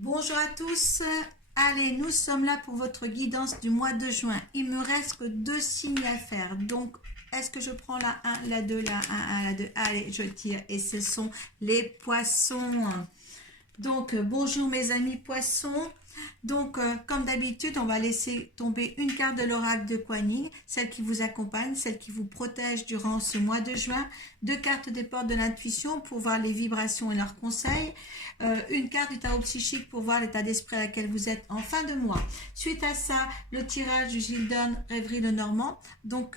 Bonjour à tous, allez, nous sommes là pour votre guidance du mois de juin. Il me reste que 2 signes à faire, donc est-ce que je prends la 1, la 2, la 1, la 2, allez, je tire et ce sont les poissons. Donc, bonjour mes amis poissons. Donc, comme d'habitude, on va laisser tomber une carte de l'oracle de Kuan Yin, celle qui vous accompagne, celle qui vous protège durant ce mois de juin. 2 cartes des portes de l'intuition pour voir les vibrations et leurs conseils. Une carte du tarot psychique pour voir l'état d'esprit à laquelle vous êtes en fin de mois. Suite à ça, le tirage du Gildon Rêverie Le Normand. Donc,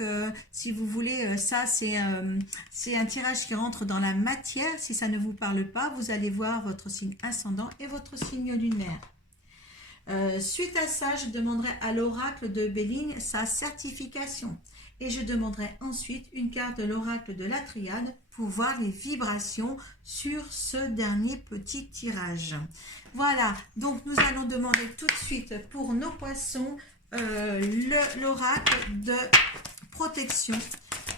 si vous voulez, ça, c'est un tirage qui rentre dans la matière. Si ça ne vous parle pas, vous allez voir votre signe ascendant et votre signe lunaire. Suite à ça, je demanderai à l'oracle de Béline sa certification et je demanderai ensuite une carte de l'oracle de la triade pour voir les vibrations sur ce dernier petit tirage. Voilà, donc nous allons demander tout de suite pour nos poissons l'oracle de protection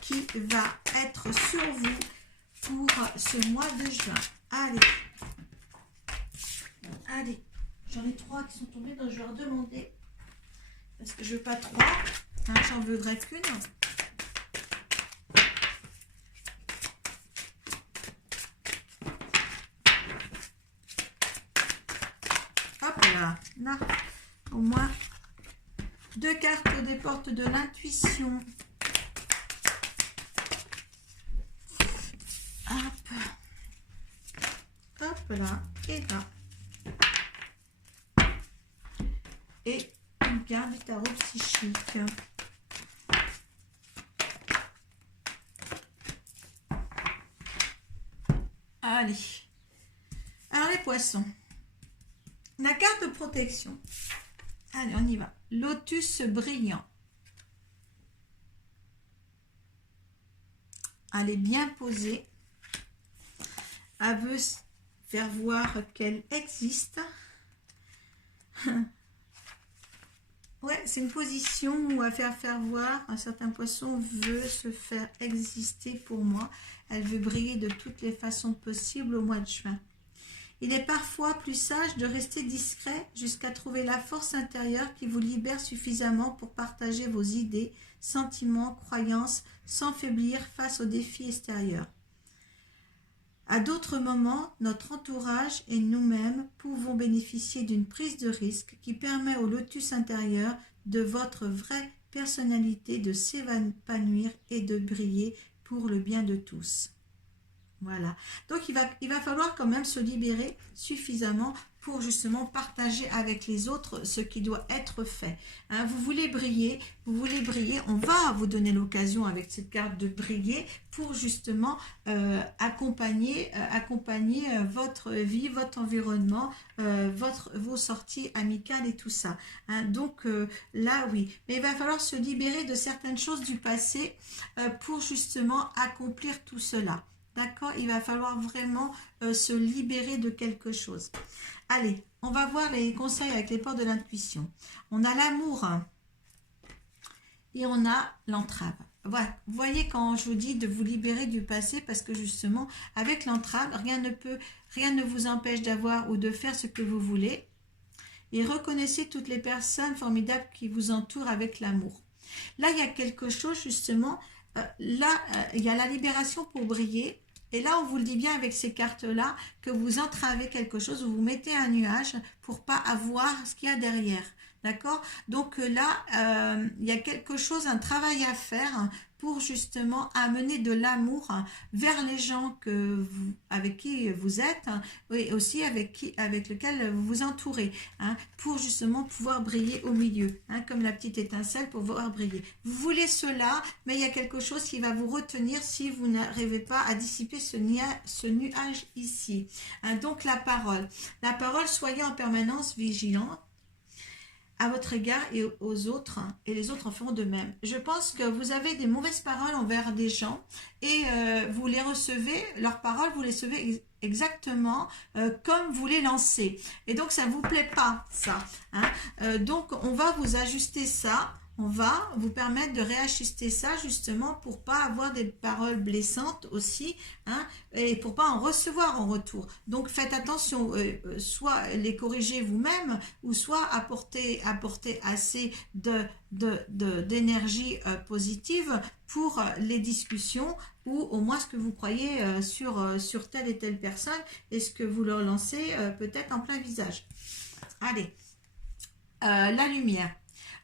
qui va être sur vous pour ce mois de juin. Allez. J'en ai 3 qui sont tombés, donc je vais leur demander. Parce que je veux pas 3. Hein, j'en voudrais qu'une. Hop là. Là. Au moins 2 cartes des portes de l'intuition. Hop. Hop là. Et là. Et une carte du tarot psychique. Allez. Alors les poissons. La carte de protection. Allez, on y va. Lotus brillant. Elle est bien posée. Elle veut faire voir qu'elle existe. Ouais, c'est une position où à faire voir, un certain poisson veut se faire exister pour moi. Elle veut briller de toutes les façons possibles au mois de juin. Il est parfois plus sage de rester discret jusqu'à trouver la force intérieure qui vous libère suffisamment pour partager vos idées, sentiments, croyances, sans faiblir face aux défis extérieurs. À d'autres moments, notre entourage et nous-mêmes pouvons bénéficier d'une prise de risque qui permet au lotus intérieur de votre vraie personnalité de s'épanouir et de briller pour le bien de tous. Voilà. Donc, il va falloir quand même se libérer suffisamment pour justement partager avec les autres ce qui doit être fait. Hein, vous voulez briller, on va vous donner l'occasion avec cette carte de briller pour justement accompagner votre vie, votre environnement, vos sorties amicales et tout ça. Hein, donc là, oui. Mais il va falloir se libérer de certaines choses du passé pour justement accomplir tout cela. D'accord? Il va falloir vraiment se libérer de quelque chose. Allez, on va voir les conseils avec les portes de l'intuition. On a l'amour et on a l'entrave. Voilà. Vous voyez quand je vous dis de vous libérer du passé parce que justement, avec l'entrave, rien ne vous empêche d'avoir ou de faire ce que vous voulez. Et reconnaissez toutes les personnes formidables qui vous entourent avec l'amour. Là, il y a quelque chose justement. Il y a la libération pour briller. Et là, on vous le dit bien avec ces cartes-là, que vous entravez quelque chose, vous mettez un nuage pour pas avoir ce qu'il y a derrière. D'accord? Donc là, il y a quelque chose, un travail à faire pour justement amener de l'amour vers les gens avec qui vous êtes et aussi avec lequel vous vous entourez, hein, pour justement pouvoir briller au milieu, hein, comme la petite étincelle pour pouvoir briller. Vous voulez cela, mais il y a quelque chose qui va vous retenir si vous n'arrivez pas à dissiper ce nuage ici. Hein, donc la parole, soyez en permanence vigilants à votre égard et aux autres, et les autres en feront de même. Je pense que vous avez des mauvaises paroles envers des gens et vous les recevez, leurs paroles, vous les recevez exactement comme vous les lancez. Et donc, ça ne vous plaît pas, ça. Hein. Donc, on va vous ajuster ça on va vous permettre de réajuster ça justement pour pas avoir des paroles blessantes aussi, hein, et pour pas en recevoir en retour. Donc faites attention, soit les corriger vous-même ou soit apporter assez d'énergie positive pour les discussions ou au moins ce que vous croyez sur telle et telle personne et ce que vous leur lancez peut-être en plein visage. Allez, la lumière.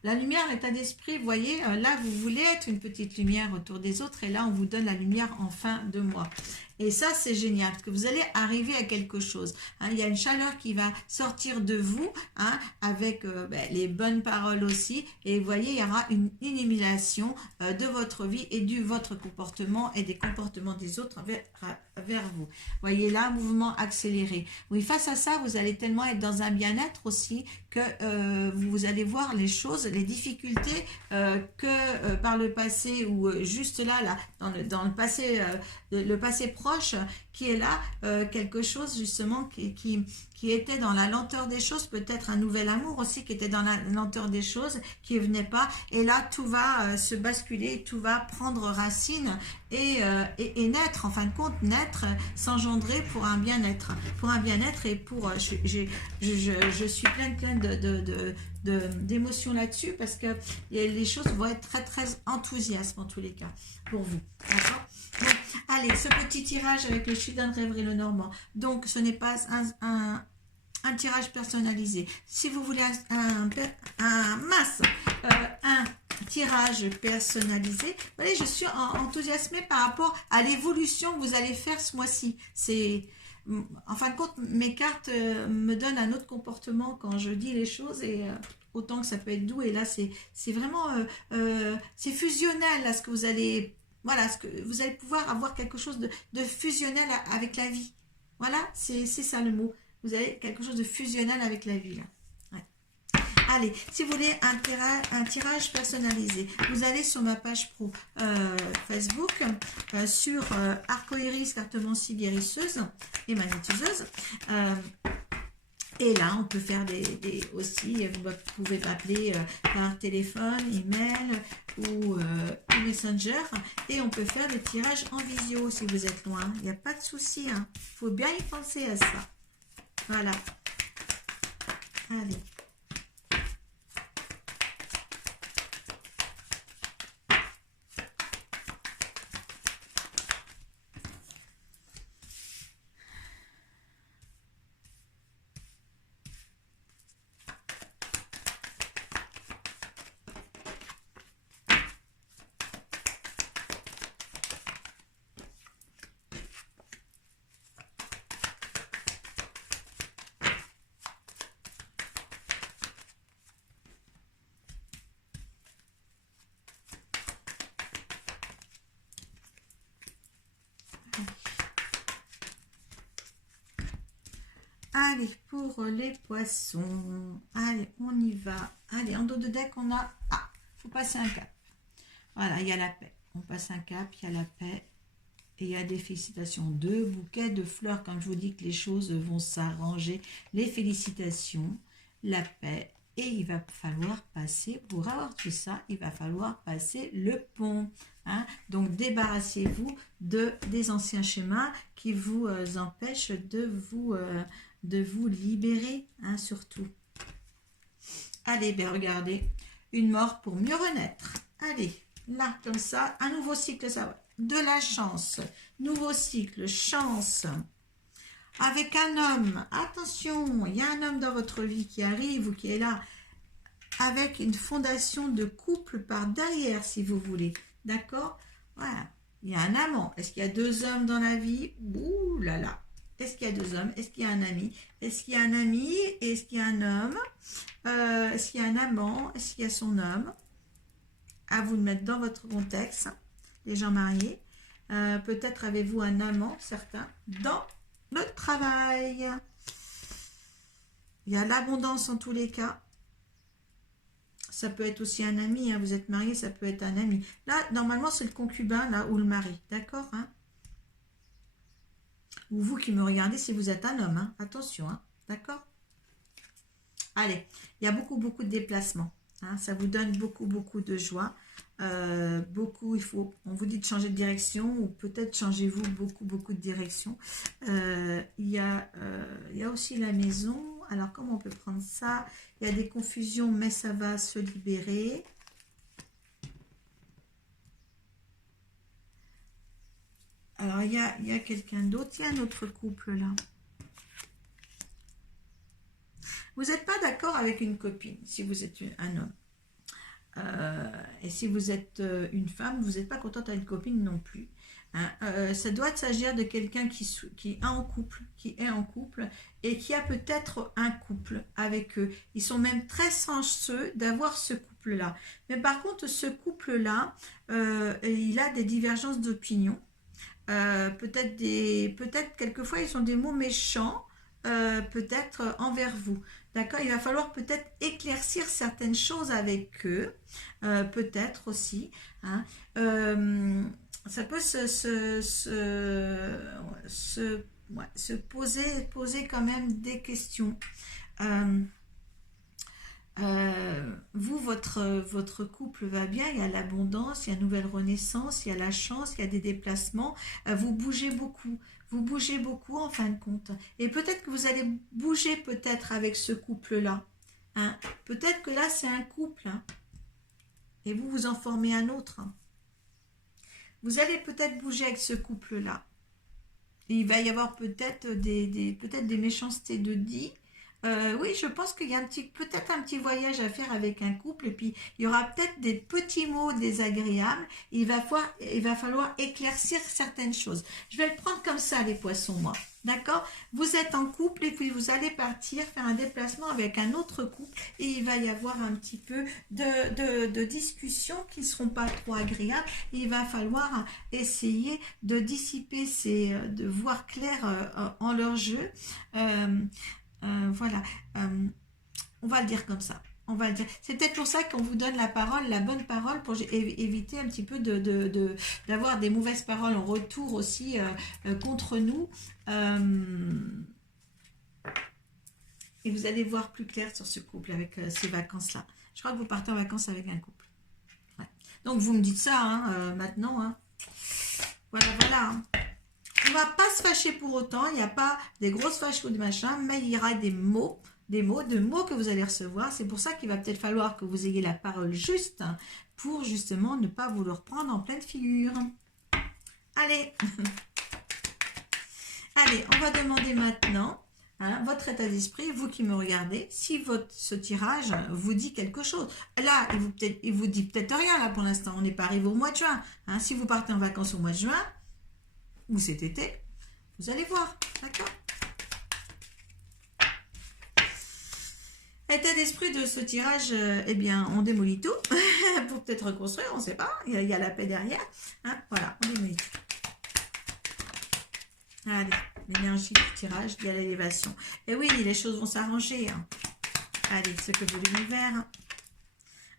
La lumière, l'état d'esprit, vous voyez, là, vous voulez être une petite lumière autour des autres et là, on vous donne la lumière en fin de mois. Et ça, c'est génial, parce que vous allez arriver à quelque chose. Hein, il y a une chaleur qui va sortir de vous, hein, avec les bonnes paroles aussi. Et vous voyez, il y aura une illumination de votre vie et de votre comportement et des comportements des autres vers vous. Vous voyez là, mouvement accéléré. Oui, face à ça, vous allez tellement être dans un bien-être aussi que vous allez voir les choses, les difficultés que par le passé ou juste là dans le passé proche qui est là, quelque chose justement qui était dans la lenteur des choses, peut-être un nouvel amour aussi qui était dans la lenteur des choses, qui ne venait pas, et là tout va se basculer, tout va prendre racine et naître, en fin de compte, naître, s'engendrer pour un bien-être et pour, je suis pleine d'émotions là-dessus parce que les choses vont être très très enthousiastes en tous les cas pour vous, d'accord. Bon, allez, ce petit tirage avec le chiffre d'un rêverie le normand, donc ce n'est pas un tirage personnalisé. Si vous voulez un tirage personnalisé, vous voyez, je suis enthousiasmée par rapport à l'évolution que vous allez faire ce mois-ci. En fin de compte, mes cartes me donnent un autre comportement quand je dis les choses et autant que ça peut être doux. Et là, c'est vraiment c'est fusionnel là, ce que vous allez, voilà, ce que vous allez pouvoir avoir quelque chose de fusionnel avec la vie. Voilà, c'est ça le mot. Vous avez quelque chose de fusionnel avec la vie là. Ouais. Allez, si vous voulez un tirage personnalisé, vous allez sur ma page pro Facebook, sur Arcoiris, cartomancie guérisseuse et magnétiseuse. Et là, on peut faire aussi, vous pouvez m'appeler par téléphone, email ou Messenger. Et on peut faire des tirages en visio si vous êtes loin. Il n'y a pas de souci. Il faut bien y penser à ça. Voilà. Allez. Allez, pour les poissons, allez, on y va. Allez, en dos de deck, on a... Ah, il faut passer un cap. Voilà, il y a la paix. On passe un cap, il y a la paix. Et il y a des félicitations. 2 bouquets de fleurs, quand je vous dis que les choses vont s'arranger. Les félicitations, la paix. Et il va falloir passer, pour avoir tout ça, il va falloir passer le pont. Hein. Donc, débarrassez-vous des anciens schémas qui vous empêchent de vous libérer, hein, surtout. Allez, ben regardez, une mort pour mieux renaître. Allez, là, comme ça, un nouveau cycle, ça va. De la chance, nouveau cycle, chance. Avec un homme, attention, il y a un homme dans votre vie qui arrive ou qui est là, avec une fondation de couple par derrière, si vous voulez. D'accord? Voilà, il y a un amant. Est-ce qu'il y a 2 hommes dans la vie? Ouh là là. Est-ce qu'il y a 2 hommes? Est-ce qu'il y a un ami? Est-ce qu'il y a un ami? Est-ce qu'il y a un homme? Est-ce qu'il y a un amant? Est-ce qu'il y a son homme? À vous de mettre dans votre contexte, les gens mariés. Peut-être avez-vous un amant, certains, dans le travail. Il y a l'abondance en tous les cas. Ça peut être aussi un ami, hein. Vous êtes marié, ça peut être un ami. Là, normalement, c'est le concubin, là, ou le mari. D'accord, hein? Ou vous qui me regardez si vous êtes un homme, hein. Attention, hein. D'accord? Allez, il y a beaucoup de déplacements. hein, ça vous donne beaucoup, beaucoup de joie. Beaucoup, on vous dit de changer de direction ou peut-être changez-vous beaucoup, beaucoup de direction. Il y a aussi la maison. Alors, comment on peut prendre ça? Il y a des confusions, mais ça va se libérer. Alors, il y a quelqu'un d'autre. Il y a un autre couple là. Vous n'êtes pas d'accord avec une copine, si vous êtes un homme. Et si vous êtes une femme, vous n'êtes pas contente avec une copine non plus. Hein. Ça doit s'agir de quelqu'un qui est en couple et qui a peut-être un couple avec eux. Ils sont même très chanceux d'avoir ce couple-là. Mais par contre, ce couple-là, il a des divergences d'opinion. Peut-être quelquefois, ils ont des mots méchants, peut-être envers vous. D'accord, il va falloir peut-être éclaircir certaines choses avec eux, peut-être aussi. Hein. Ça peut se poser quand même des questions. Vous, votre couple va bien, il y a l'abondance, il y a une nouvelle renaissance, il y a la chance, il y a des déplacements, vous bougez beaucoup en fin de compte. Et peut-être que vous allez bouger peut-être avec ce couple-là. Hein. Peut-être que là, c'est un couple. Hein. Et vous en formez un autre. Hein. Vous allez peut-être bouger avec ce couple-là. Et il va y avoir peut-être peut-être des méchancetés de dit. Oui, je pense qu'il y a peut-être un petit voyage à faire avec un couple et puis il y aura peut-être des petits mots désagréables. Il va falloir éclaircir certaines choses. Je vais le prendre comme ça, les poissons, moi. D'accord? Vous êtes en couple et puis vous allez partir faire un déplacement avec un autre couple et il va y avoir un petit peu de discussions qui ne seront pas trop agréables. Il va falloir essayer de dissiper de voir clair en leur jeu. Voilà, on va le dire comme ça. On va le dire. C'est peut-être pour ça qu'on vous donne la parole, la bonne parole, pour éviter un petit peu d'avoir des mauvaises paroles en retour aussi contre nous. Et vous allez voir plus clair sur ce couple avec ces vacances-là. Je crois que vous partez en vacances avec un couple. Ouais. Donc vous me dites ça hein, maintenant. Hein. Voilà. Hein. On ne va pas se fâcher pour autant, il n'y a pas des grosses fâches ou des machins, mais il y aura des mots que vous allez recevoir. C'est pour ça qu'il va peut-être falloir que vous ayez la parole juste pour justement ne pas vous le reprendre en pleine figure. Allez, allez, on va demander maintenant hein, votre état d'esprit, vous qui me regardez, si ce tirage vous dit quelque chose. Là, il vous dit peut-être rien là pour l'instant, on n'est pas arrivé au mois de juin. Hein. Si vous partez en vacances au mois de juin, ou cet été, vous allez voir, d'accord? État d'esprit de ce tirage, eh bien, on démolit tout pour peut-être reconstruire, on ne sait pas, il y a la paix derrière. Hein, voilà, on démolit tout. Allez, l'énergie du tirage, il y a l'élévation. Et oui, les choses vont s'arranger. Hein. Allez, ce que veut l'univers.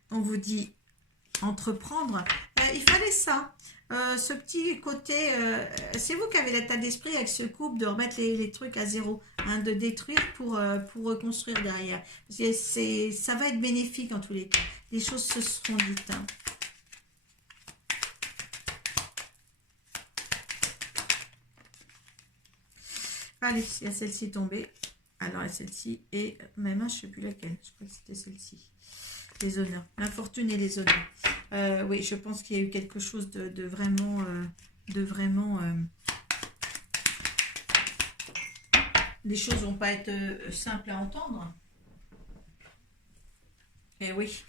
On vous dit entreprendre. Il fallait ça. Ce petit côté, c'est vous qui avez l'état d'esprit avec ce couple de remettre les trucs à zéro, hein, de détruire pour reconstruire derrière. Ça va être bénéfique en tous les cas. Les choses se seront dites. Hein. Allez, il y a celle-ci tombée. Alors, celle-ci et même je ne sais plus laquelle. Je crois que c'était celle-ci. Les honneurs. L'infortune et les honneurs. Oui, je pense qu'il y a eu quelque chose de vraiment... les choses vont pas être simples à entendre. Et oui,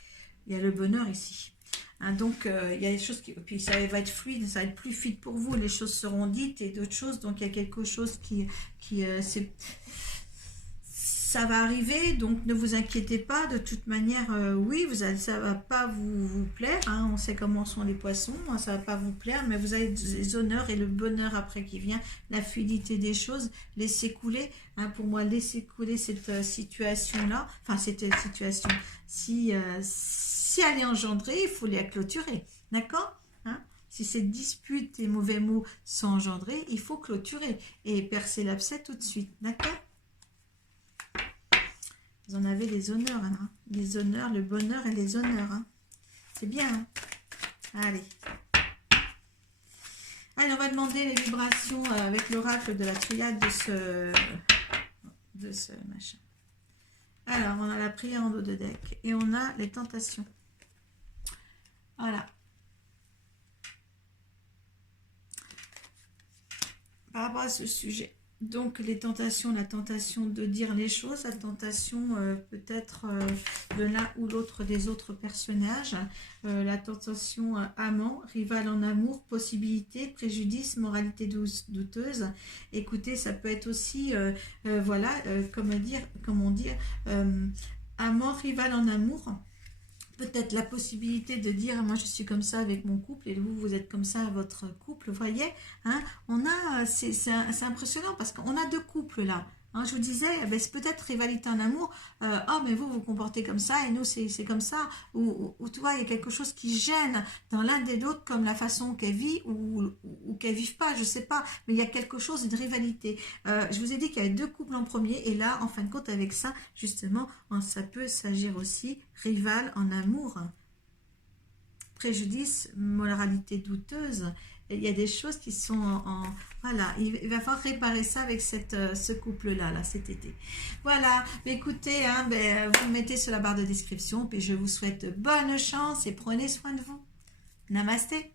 il y a le bonheur ici. Hein, donc, il y a des choses qui... Puis ça va être fluide, ça va être plus fluide pour vous. Les choses seront dites et d'autres choses. Donc, il y a quelque chose ça va arriver, donc ne vous inquiétez pas. De toute manière, oui, ça va pas vous plaire. Hein, on sait comment sont les poissons, hein, ça va pas vous plaire, mais vous avez des honneurs et le bonheur après qui vient, la fluidité des choses. Laissez couler. Hein, pour moi, laissez couler cette situation-là. Enfin, cette situation. Si elle est engendrée, il faut la clôturer. D'accord? Hein? Si cette dispute et mauvais mots sont engendrés, il faut clôturer et percer l'abcès tout de suite. D'accord? Vous en avez les honneurs, hein. Les honneurs, le bonheur et les honneurs. Hein. C'est bien. Hein. Allez. Allez, on va demander les vibrations avec l'oracle de la triade de ce machin. Alors, on a la prière en dos de deck et on a les tentations. Voilà. Par rapport à ce sujet. Donc, les tentations, la tentation de dire les choses, la tentation peut-être de l'un ou l'autre des autres personnages, la tentation amant, rival en amour, possibilité, préjudice, moralité douteuse. Écoutez, ça peut être aussi, voilà, comment dire, amant, rival en amour. Peut-être la possibilité de dire moi je suis comme ça avec mon couple et vous vous êtes comme ça à votre couple, vous voyez, hein, on a, c'est impressionnant parce qu'on a deux couples là, hein, je vous disais, ben, c'est peut-être rivalité en amour, oh mais vous vous comportez comme ça et nous c'est comme ça, ou tu vois il y a quelque chose qui gêne dans l'un des l'autre comme la façon qu'elle vit ou qu'elle vive pas, je sais pas, mais il y a quelque chose de rivalité. Je vous ai dit qu'il y avait deux couples en premier et là en fin de compte avec ça justement ça peut s'agir aussi rival en amour, préjudice, moralité douteuse. Et il y a des choses qui sont voilà, il va falloir réparer ça avec ce couple-là, là, cet été. Voilà, écoutez, hein, vous me mettez sur la barre de description, puis je vous souhaite bonne chance et prenez soin de vous. Namasté.